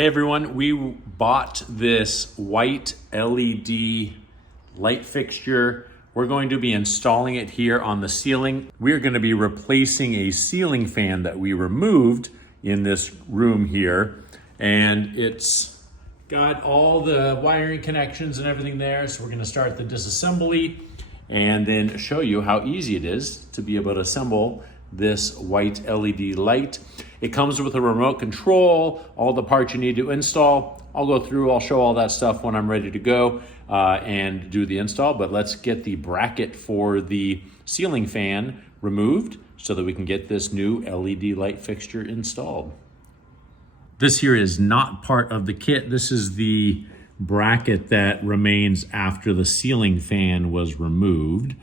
Hey everyone, we bought this white LED light fixture. We're going to be installing it here on the ceiling. We're going to be replacing a ceiling fan that we removed in this room here. And it's got all the wiring connections and everything there. So we're going to start the disassembly and then show you how easy it is to be able to assemble this white LED light. It comes with a remote control, all the parts you need to install. I'll go through, I'll show all that stuff when I'm ready to go and do the install, but let's get the bracket for the ceiling fan removed so that we can get this new LED light fixture installed. This here is not part of the kit. This is the bracket that remains after the ceiling fan was removed.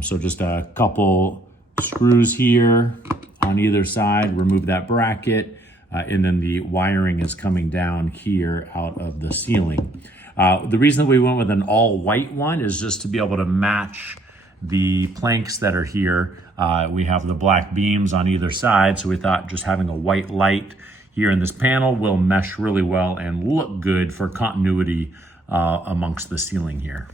So just a couple screws here on either side, remove that bracket, and then the wiring is coming down here out of the ceiling. The reason that we went with an all white one is just to be able to match the planks that are here. We have the black beams on either side, so we thought just having a white light here in this panel will mesh really well and look good for continuity amongst the ceiling here.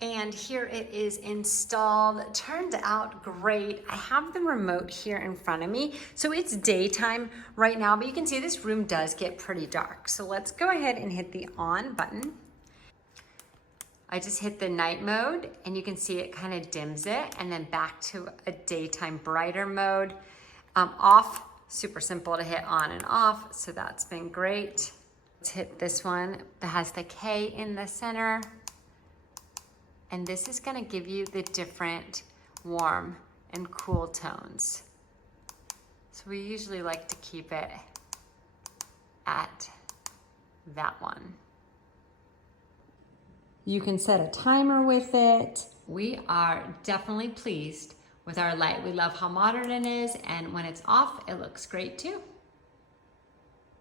And here it is installed. Turned out great. I have the remote here in front of me. So it's daytime right now, but you can see this room does get pretty dark. So let's go ahead and hit the on button. I just hit the night mode and you can see it kind of dims it, and then back to a daytime brighter mode. Off, super simple to hit on and off. So that's been great. Let's hit this one that has the K in the center. And this is gonna give you the different warm and cool tones. So we usually like to keep it at that one. You can set a timer with it. We are definitely pleased with our light. We love how modern it is, and when it's off, it looks great too.